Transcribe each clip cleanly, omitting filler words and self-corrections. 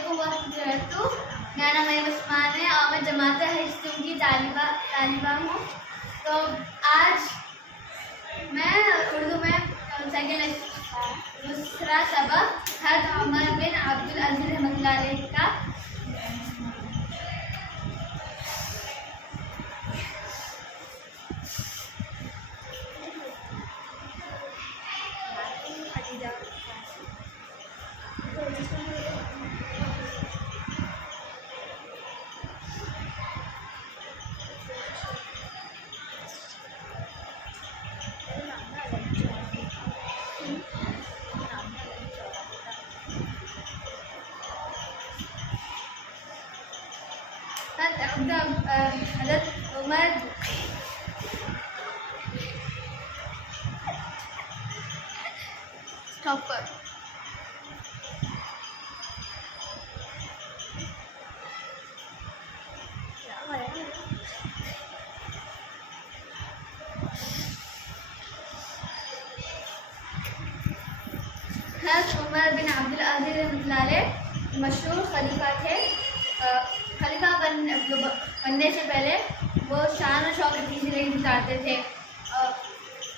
अस्सलामुअलैकुम वरहमतुल्लाह। मेरा नाम मरियम उस्मान है और मैं जमात हिस्सों की तालिबा हूँ। तो आज मैं उर्दू में सेकंड दूसरा सबक हज़रत उमर बिन अब्दुल अज़ीज़ रहमतुल्लाह अलैह का हज़रत उमर स्टॉपर हज़रत उमर बिन अब्दुल अज़ीज़ रहमतुल्लाह अलैह मशहूर खलीफा थे। खलीफा बनने से पहले वो शान और शौकत की ज़िंदगी गुजारते थे।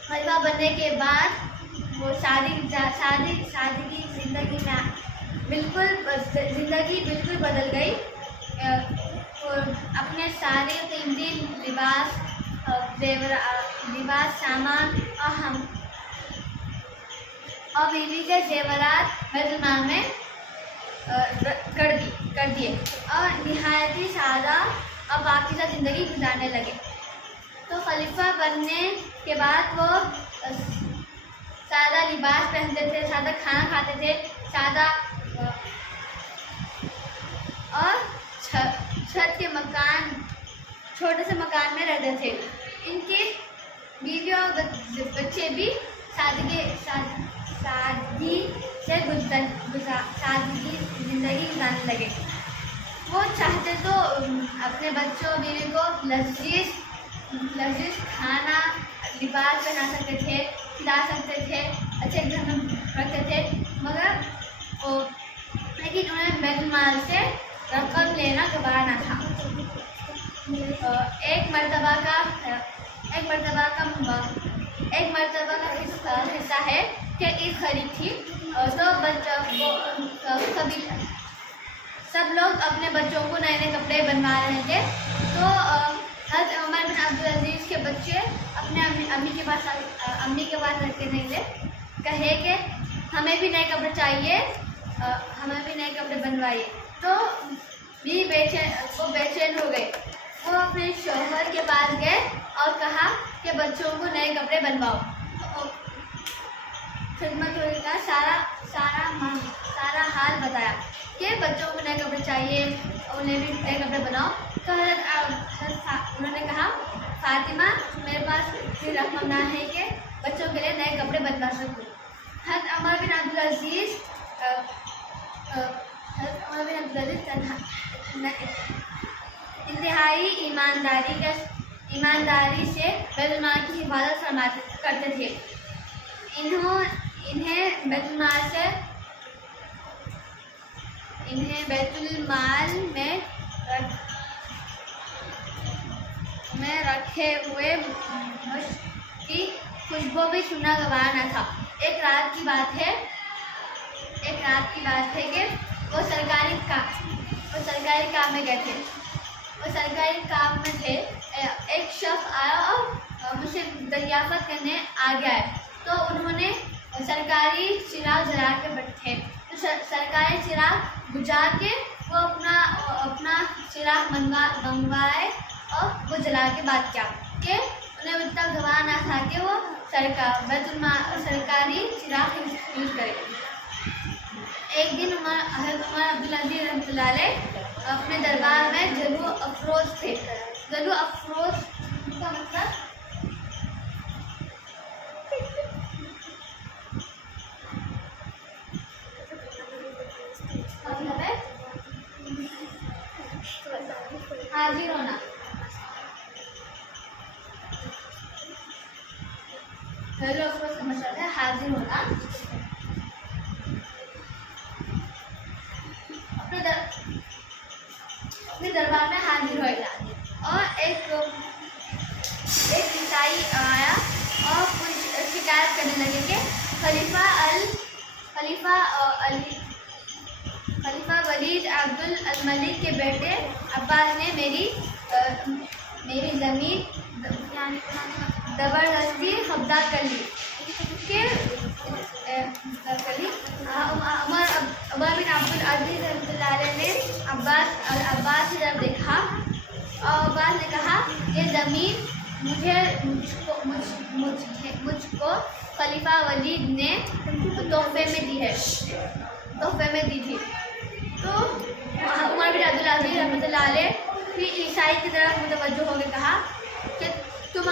खलीफा बनने के बाद वो शादी की ज़िंदगी में ज़िंदगी बिल्कुल बदल गई। और अपने सारे कीमती लिबास सामान और बीवी के जेवरात बैतुल-माल में कर दिए और निहायत ही सादा और पाकीज़ा ज़िंदगी गुजारने लगे। तो खलीफा बनने के बाद वो सादा लिबास पहनते थे, सादा खाना खाते थे, सादा और छत के मकान, छोटे से मकान में रहते थे। इनकी बीवी और बच्चे भी सादगी ज़िंदगी गुजारने लगे। वो चाहते तो अपने बच्चों बीवी को लजीज खाना लिबास पहना सकते थे, खिला सकते थे, अच्छे घर में रखते थे, लेकिन उन्हें बैतुल-माल से रकम लेना गवारा था। एक मरतबा का हिस्सा है कि ईद खरीद थी। तो सब लोग अपने बच्चों को नए नए कपड़े बनवा रहे थे। तो हज़रत उमर बिन अब्दुल अज़ीज़ के बच्चे अपने अम्मी के पास रखते निकले, कहे कि हमें भी नए कपड़े चाहिए, हमें भी नए कपड़े बनवाइए। तो भी बेचैन हो गए। वो अपने शौहर के पास गए और कहा कि बच्चों को नए कपड़े बनवाओ। खिदमत का सारा हाल बताया कि बच्चों को नए कपड़े चाहिए, उन्हें भी नए कपड़े बनाओ। तो उन्होंने कहा, फातिमा, मेरे पास इतनी रकम ना है कि बच्चों के लिए नए कपड़े बनवा सकूँ। हज़रत उमर बिन अब्दुल अज़ीज़ इंतहाई ईमानदारी से बैतुल-माल की हिफाजत करते थे। इन्हें बैतुल-माल में रखे हुए की खुशबू भी सुनना गवारा न था। एक रात की बात है कि वो सरकारी काम में गए थे। वो सरकारी काम में थे। एक शख्स आया और मुझसे दरियाफ़त करने आ गया है। तो उन्होंने सरकारी चिराग जला के बैठे। तो सरकारी चिराग बुझा के वो अपना चिराग मंगवाए और वो जला के बात किया कि उन्हें इतना गवाह ना था कि वो सरकारी चिराग यूज़ करे। एक दिन हज़रत उमर अब्दुल अज़ीज़ रहमतुल्लाह अलैह अपने दरबार में जलू अफरोज़ थे। जलू अफरोज़ का मतलब हाजिर होना। पहले उसको समझ आता है हाजिर होना। अपने दरबार में हाजिर हुए और एक ईसाई आया और कुछ शिकायत करने लगे कि खलीफा वलीद अब्दुल मलिक के बेटे अब्बास ने मेरी ज़मीन ज़बरदस्ती कब्जा कर ली कि उमर बिन अब्दुल अजीज रहमतुल्लाह अलैह ने अब्बास की तरफ देखा और अब्बास ने कहा ये ज़मीन मुझको खलीफा वलीद ने तोहफे में दी थी। तो उमर बिन अब्दुल अजीज रहमतुल्लाह अलैह फिर ईसाई की तरफ मुतवज्जो होकर कहा कि तुम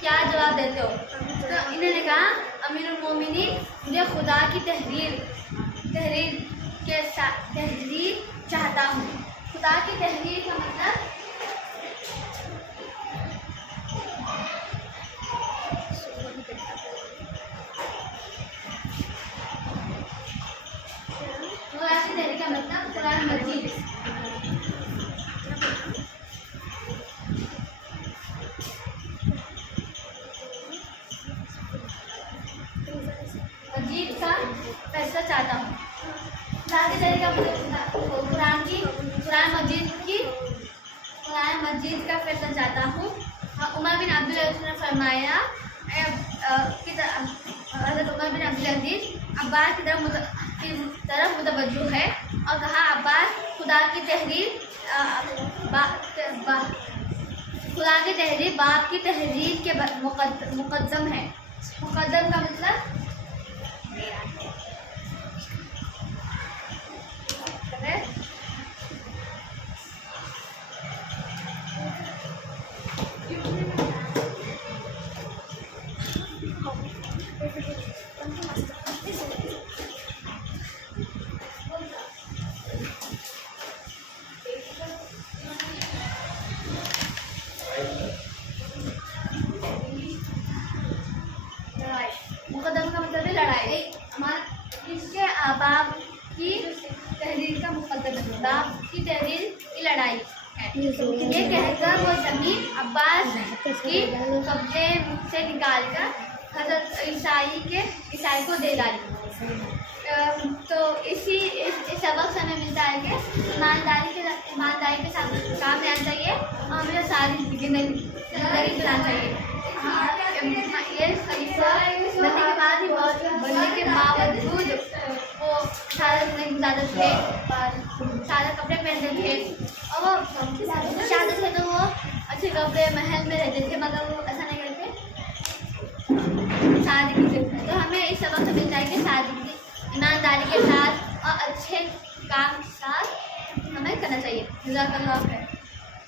क्या जवाब देते हो। तो इन्होंने कहा अमीरुल मोमिनीन मुझे खुदा की तहरीर चाहता हूँ। खुदा की तहरीर का मतलब कुरान मजीद। मजीद का फैसला चाहता हूँ। कुरान मजीद का फैसला चाहता हूँ। उमर बिन अब्दुल अजीज ने फरमाया हज़रत उमर बिन अब्दुल अजीज अब्बास की तरफ मुतवज्जो है और कहा अब्बास खुदा की तहरीर बाप की तहरीर के मुकद्दम है। मुकद्दम का मतलब मुकद्दम का मतलब है लड़ाई। इसके बाप की तहरीर का मुकद्दम है, बाप की तहरीर की लड़ाई है। ये कहकर वो ज़मीन अब्बास की कब्जे से निकालकर हज़रत ईसाई को दे डाली। तो इस सबक से हमें मिलता है कि ईमानदारी के साथ काम लेना चाहिए और हमें सारी जिंदगी चलाना चाहिए। ये खलीफा बनने के बावजूद वो सारा जिंदगी गुजारते थे, सारे कपड़े पहनते थे और वो शादी थे तो वो अच्छे कपड़े महल में रहते थे, मगर वो ऐसा नहीं करते शादी की। तो हमें इस सबक से मिलता है कि शादी की ईमानदारी के साथ और अच्छे काम के साथ हमें करना चाहिए। जज़ाकल्लाह खैर।